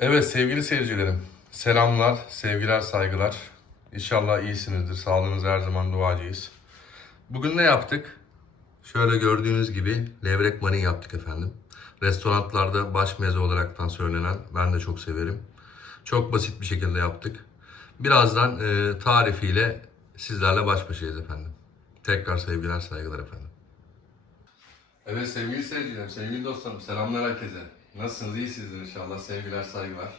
Evet sevgili seyircilerim, selamlar, sevgiler, saygılar. İnşallah iyisinizdir, sağlığınız her zaman duacıyız. Bugün ne yaptık? Şöyle gördüğünüz gibi levrek mani yaptık efendim. Restoranlarda baş meze olaraktan söylenen, ben de çok severim. Çok basit bir şekilde yaptık. Birazdan e, tarifiyle sizlerle baş başayız efendim. Tekrar sevgiler, saygılar efendim. Evet sevgili seyircilerim, sevgili dostlarım, selamlar herkese. Nasılsınız? İyisinizdir inşallah. Sevgiler, saygılar.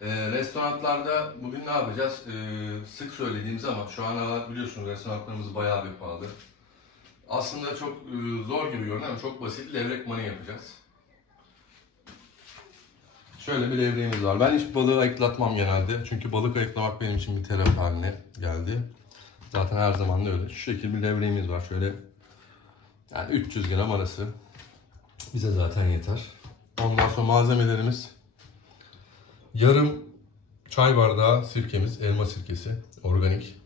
Ee, restoranlarda bugün ne yapacağız? Ee, sık söylediğimiz ama şu an biliyorsunuz restoranlarımız bayağı bir pahalı. Aslında çok e, zor gibi görünüyor ama çok basit levrek mani yapacağız. Şöyle bir levreğimiz var. Ben hiç balığı ayıklatmam genelde. Çünkü balık ayıklamak benim için bir terapi haline geldi. Zaten her zaman da öyle. Şu şekilde bir levreğimiz var. Şöyle yani 300 gram arası. Bize zaten yeter. Ondan sonra malzemelerimiz yarım çay bardağı sirkemiz, elma sirkesi, organik.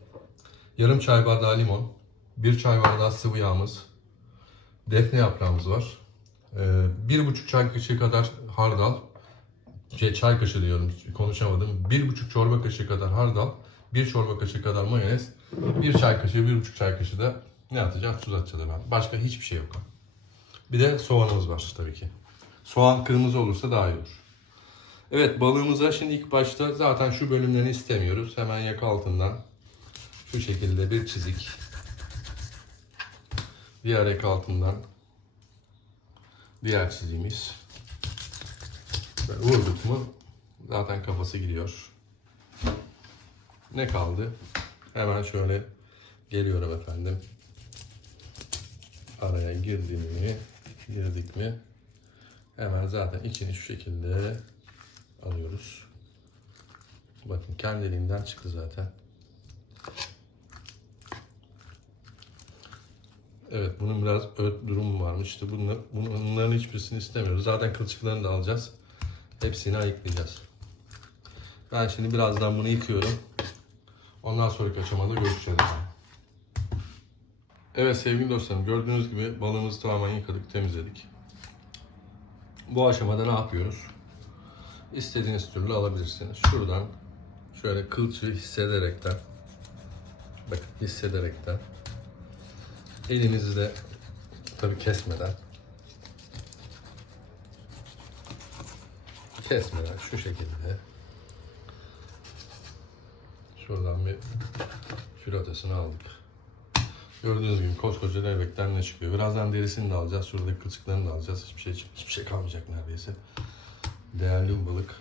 Yarım çay bardağı limon, bir çay bardağı sıvı yağımız, defne yaprağımız var. Ee, bir buçuk çay kaşığı kadar hardal, şey, çay kaşığı diyorum konuşamadım. Bir buçuk çorba kaşığı kadar hardal, bir çorba kaşığı kadar mayonez, bir çay kaşığı, bir buçuk çay kaşığı da ne atacağız? Tuz atacağız ben. Başka hiçbir şey yok. Bir de soğanımız var tabii ki. Soğan kırmızı olursa daha iyi olur. Evet balığımıza şimdi ilk başta zaten şu bölümlerini istemiyoruz. Hemen yaka altından şu şekilde bir çizik. Diğer yaka altından diğer çiziğimiz. Böyle vurduk mu zaten kafası gidiyor. Ne kaldı? Hemen şöyle geliyorum efendim. Araya girdi mi, girdik mi hemen zaten içini şu şekilde alıyoruz. Bakın kendiliğinden çıktı zaten. Evet bunun biraz öt durumu varmış. İşte bunlar, bunların hiçbirisini istemiyoruz. Zaten kılçıklarını da alacağız. Hepsini ayıklayacağız. Ben şimdi birazdan bunu yıkıyorum. Ondan sonraki aşamada görüşeceğiz. Evet sevgili dostlarım gördüğünüz gibi balığımızı tamamen yıkadık, temizledik. Bu aşamada ne yapıyoruz? İstediğiniz türlü alabilirsiniz. Şuradan şöyle kılçığı hissederekten bakın hissederekten elinizi de tabi kesmeden kesmeden şu şekilde şuradan bir filetesini aldık. Gördüğünüz gibi koskoca levrekten ne çıkıyor. Birazdan derisini de alacağız. Şuradaki kılçıklarını da alacağız. Hiçbir şey hiçbir şey kalmayacak neredeyse. Değerli bir balık.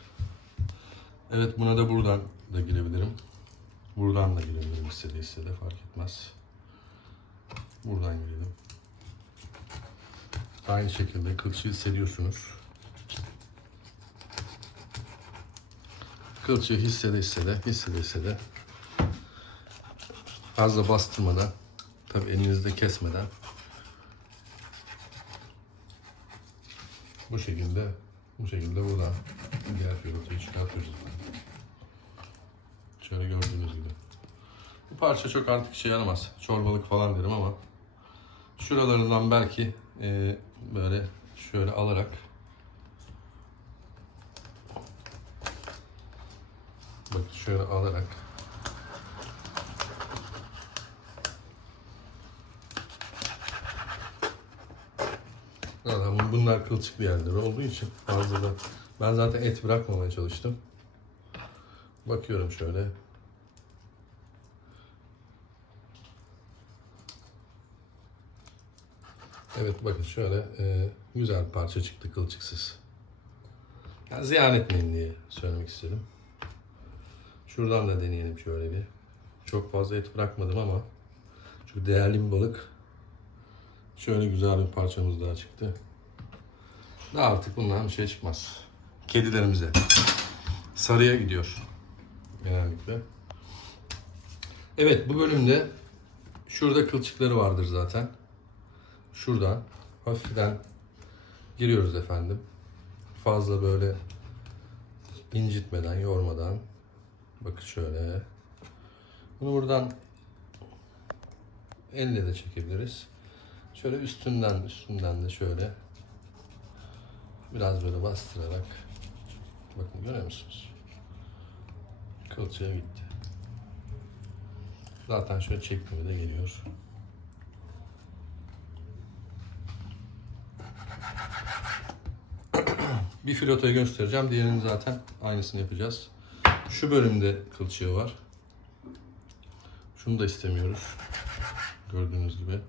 Evet buna da buradan da girebilirim. Buradan da girebilirim istediği istediği fark etmez. Buradan girelim. Aynı şekilde kılçığı hissediyorsunuz. Kılçığı hissede hissede hissede hissede fazla bastırmadan Tabi elinizde kesmeden bu şekilde bu şekilde buradan diğer filotoyu çıkartıyoruz. Şöyle gördüğünüz gibi. Bu parça çok artık şey yaramaz. Çorbalık falan derim ama şuralarından belki e, böyle şöyle alarak bak şöyle alarak Zaten bunlar kılçıklı yerleri olduğu için fazla da ben zaten et bırakmamaya çalıştım. Bakıyorum şöyle. Evet bakın şöyle e, güzel parça çıktı kılçıksız. Yani ziyan etmeyin diye söylemek istedim. Şuradan da deneyelim şöyle bir. Çok fazla et bırakmadım ama çok değerli bir balık. Şöyle güzel bir parçamız daha çıktı. Daha artık bundan bir şey çıkmaz. Kedilerimize. Sarıya gidiyor. Genellikle. Evet bu bölümde şurada kılçıkları vardır zaten. Şuradan hafiften giriyoruz efendim. Fazla böyle incitmeden, yormadan. Bakın şöyle. Bunu buradan elle de çekebiliriz. Şöyle üstünden üstünden de şöyle biraz böyle bastırarak Bakın görüyor musunuz? Kılçığa gitti. Zaten şöyle çekmeme de geliyor. Bir filotoyu göstereceğim. Diğerini zaten aynısını yapacağız. Şu bölümde kılçığı var. Şunu da istemiyoruz. Gördüğünüz gibi.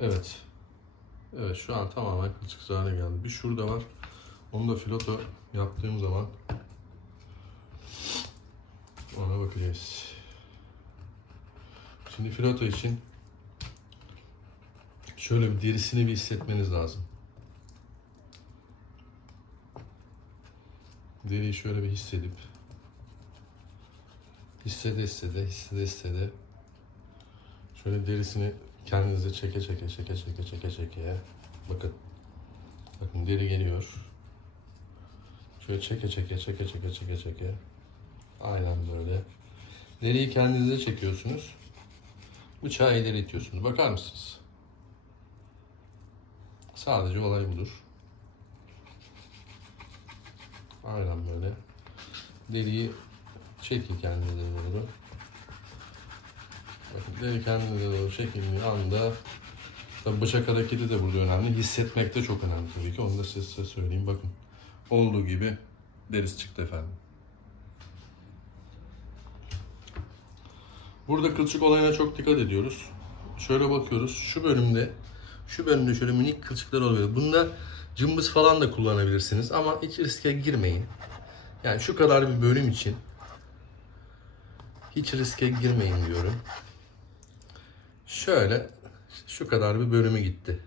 Evet. Evet şu an tamamen kılçıksız hale geldi. Bir şurada var. Onu da filoto yaptığım zaman ona bakacağız. Şimdi filoto için şöyle bir derisini bir hissetmeniz lazım. Deriyi şöyle bir hissedip hissede hissede hissede hissede şöyle derisini kendinize çeke çeke çeke çeke çeke çeke. Bakın. Bakın deri geliyor. Şöyle çeke çeke çeke çeke çeke çeke. Aynen böyle. Deriyi kendinize çekiyorsunuz. Bıçağı ileri itiyorsunuz bakar mısınız? Sadece olay budur. Aynen böyle. Deriyi çekin kendinize doğru Bakın kendinize doğru çekildiği anda tabi bıçak hareketi de burada önemli. Hissetmek de çok önemli tabii ki. Onu da size, söyleyeyim. Bakın olduğu gibi derisi çıktı efendim. Burada kılçık olayına çok dikkat ediyoruz. Şöyle bakıyoruz. Şu bölümde şu bölümde şöyle minik kılçıklar oluyor. Bunda cımbız falan da kullanabilirsiniz ama hiç riske girmeyin. Yani şu kadar bir bölüm için hiç riske girmeyin diyorum. Şöyle şu kadar bir bölümü gitti.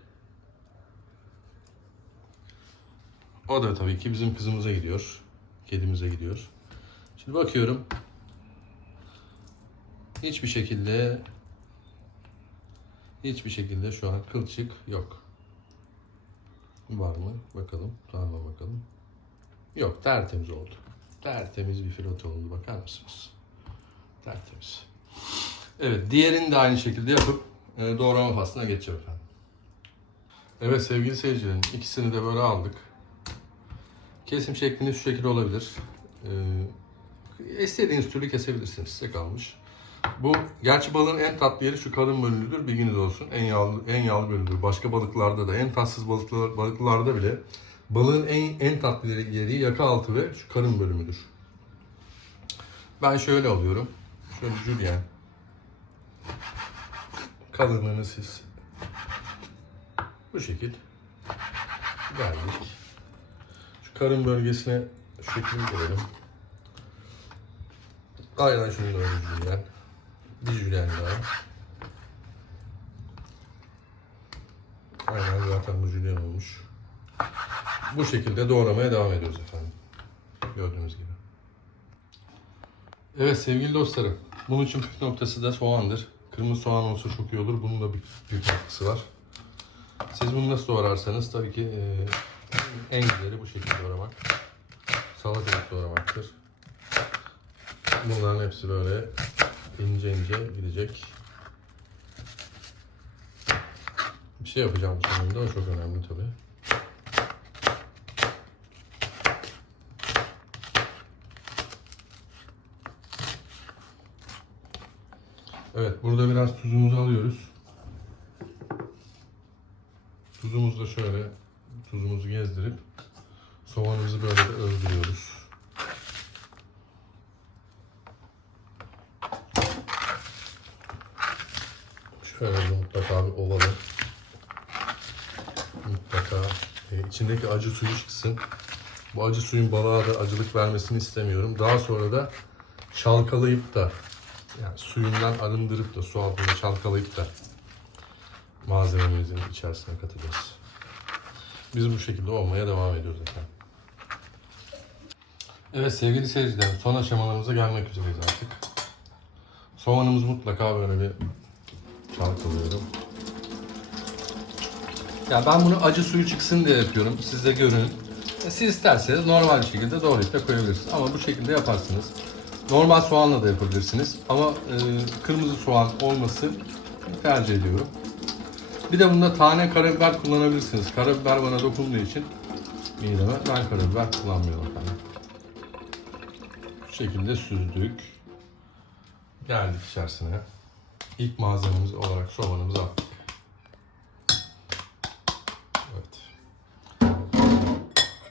O da tabii ki bizim kızımıza gidiyor. Kedimize gidiyor. Şimdi bakıyorum. Hiçbir şekilde hiçbir şekilde şu an kılçık yok. Var mı? Bakalım. Tamam bakalım. Yok tertemiz oldu. Tertemiz bir filot oldu. Bakar mısınız? Tertemiz. Evet, diğerini de aynı şekilde yapıp e, doğrama faslına geçeceğim efendim. Evet sevgili seyircilerim, ikisini de böyle aldık. Kesim şekliniz şu şekilde olabilir. E, istediğiniz türlü kesebilirsiniz, size kalmış. Bu, gerçi balığın en tatlı yeri şu karın bölümüdür, bilginiz olsun. En yağlı, en yağlı bölümdür. Başka balıklarda da, en tatsız balıklar, balıklarda bile balığın en, en tatlı yeri yaka altı ve şu karın bölümüdür. Ben şöyle alıyorum. Şöyle jülyen. Kalınlığını siz bu şekil geldik. Şu karın bölgesine şekil verelim. Aynen şunu da öyle jülyen. Bir jülyen daha. Aynen zaten bu jülyen olmuş. Bu şekilde doğramaya devam ediyoruz efendim. Gördüğünüz gibi. Evet sevgili dostlarım. Bunun için püf noktası da soğandır. Kırmızı soğan olsa çok iyi olur. Bunun da bir püf noktası var. Siz bunu nasıl doğrarsanız tabii ki e, en güzeli bu şekilde doğramak. Salatalık doğramaktır. Bunların hepsi böyle ince ince gidecek. Bir şey yapacağım sonunda. O çok önemli tabii. Evet, burada biraz tuzumuzu alıyoruz. Tuzumuzu da şöyle tuzumuzu gezdirip soğanımızı böyle de öldürüyoruz. Şöyle mutlaka bir ovalı. Mutlaka e, içindeki acı suyu çıksın. Bu acı suyun balığa da acılık vermesini istemiyorum. Daha sonra da çalkalayıp da yani suyundan arındırıp da su altında çalkalayıp da malzememizin içerisine katacağız. Biz bu şekilde olmaya devam ediyoruz efendim. Evet sevgili seyircilerim son aşamalarımıza gelmek üzereyiz artık. Soğanımız mutlaka böyle bir çalkalıyorum. Ya ben bunu acı suyu çıksın diye yapıyorum. Siz de görün. Siz isterseniz normal şekilde doğrayıp da koyabilirsiniz. Ama bu şekilde yaparsınız. Normal soğanla da yapabilirsiniz. Ama e, kırmızı soğan olması tercih ediyorum. Bir de bunda tane karabiber kullanabilirsiniz. Karabiber bana dokunduğu için mideme. Ben karabiber kullanmıyorum efendim. Şu şekilde süzdük. Geldik içerisine. İlk malzememiz olarak soğanımızı attık. Evet.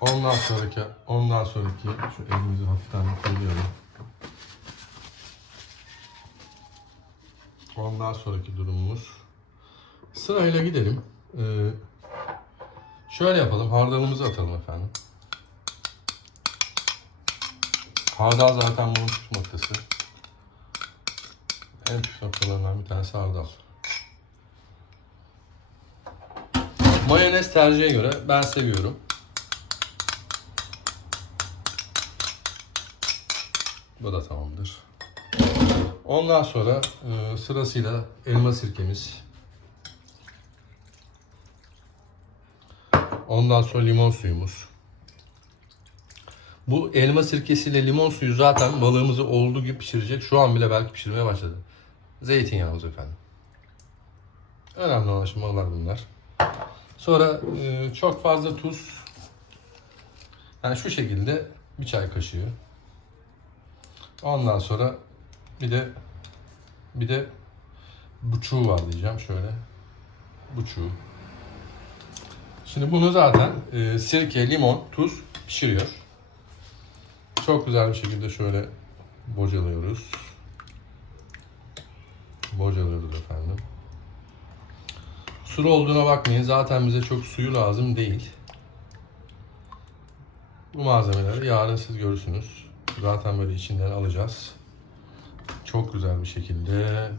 Ondan sonraki ondan sonraki şu elimizi hafiften koyuyorum. Ondan sonraki durumumuz sırayla gidelim. Ee, şöyle yapalım. Hardalımızı atalım efendim. Hardal zaten bunun püf noktası. En püf noktalarından bir tanesi hardal. Mayonez tercihe göre ben seviyorum. Bu da tamamdır. Ondan sonra e, sırasıyla elma sirkemiz. Ondan sonra limon suyumuz. Bu elma sirkesiyle limon suyu zaten balığımızı olduğu gibi pişirecek. Şu an bile belki pişirmeye başladı. Zeytinyağımız efendim. Önemli olan aşamalar bunlar. Sonra e, çok fazla tuz. Yani şu şekilde bir çay kaşığı. Ondan sonra bir de bir de buçuğu var diyeceğim şöyle. Buçuğu. Şimdi bunu zaten e, sirke, limon, tuz pişiriyor. Çok güzel bir şekilde şöyle bocalıyoruz. Bocalıyoruz efendim. Sulu olduğuna bakmayın. Zaten bize çok suyu lazım değil. Bu malzemeleri yarın siz görürsünüz. Zaten böyle içinden alacağız. Çok güzel bir şekilde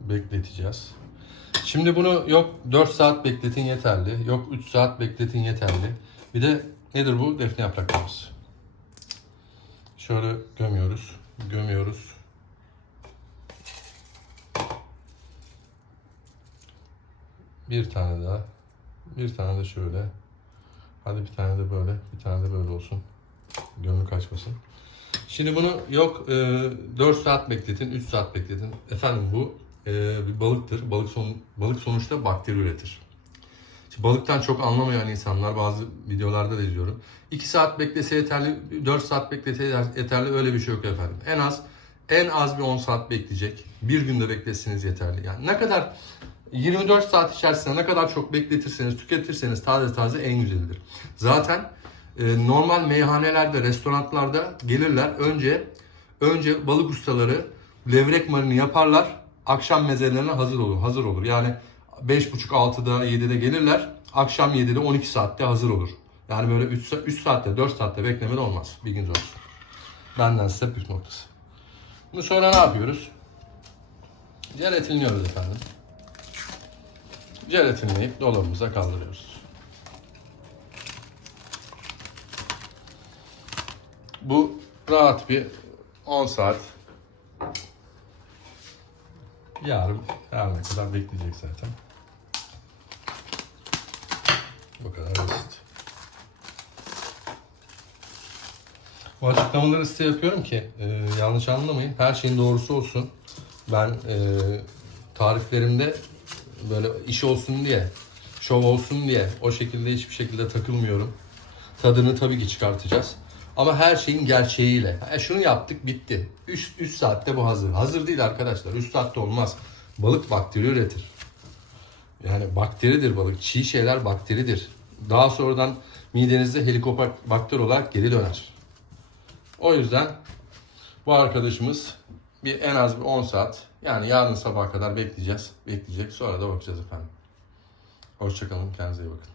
bekleteceğiz. Şimdi bunu yok 4 saat bekletin yeterli, yok 3 saat bekletin yeterli. Bir de nedir bu? Defne yapraklarımız. Şöyle gömüyoruz, gömüyoruz. Bir tane daha, bir tane de şöyle. Hadi bir tane de böyle, bir tane de böyle olsun. Gönlü kaçmasın. Şimdi bunu yok e, 4 saat bekletin, 3 saat bekletin. Efendim bu e, bir balıktır. Balık son, balık sonuçta bakteri üretir. Şimdi balıktan çok anlamayan insanlar bazı videolarda da izliyorum. 2 saat beklese yeterli, 4 saat beklese yeterli öyle bir şey yok efendim. En az en az bir 10 saat bekleyecek. Bir günde bekleseniz yeterli. Yani ne kadar 24 saat içerisinde ne kadar çok bekletirseniz, tüketirseniz taze taze en güzelidir. Zaten e, normal meyhanelerde, restoranlarda gelirler. Önce önce balık ustaları levrek marini yaparlar. Akşam mezelerine hazır olur. Hazır olur. Yani 5.30-6'da 7'de gelirler. Akşam 7'de 12 saatte hazır olur. Yani böyle 3, 3 saatte 4 saatte beklemeli olmaz. Bilginiz olsun. Benden size püf noktası. Bunu sonra ne yapıyoruz? Jelatinliyoruz efendim. Jelatinleyip dolabımıza kaldırıyoruz. Bu rahat bir 10 saat. Yarın yarına kadar bekleyecek zaten. Bu kadar basit. Bu açıklamaları size yapıyorum ki e, yanlış anlamayın. Her şeyin doğrusu olsun. Ben e, tariflerimde böyle iş olsun diye, şov olsun diye o şekilde hiçbir şekilde takılmıyorum. Tadını tabii ki çıkartacağız. Ama her şeyin gerçeğiyle. E şunu yaptık bitti. 3 3 saatte bu hazır. Hazır değil arkadaşlar. 3 saatte olmaz. Balık bakteri üretir. Yani bakteridir balık. Çiğ şeyler bakteridir. Daha sonradan midenizde helikobakter olarak geri döner. O yüzden bu arkadaşımız bir en az bir 10 saat yani yarın sabaha kadar bekleyeceğiz. Bekleyecek. Sonra da bakacağız efendim. Hoşçakalın. Kendinize iyi bakın.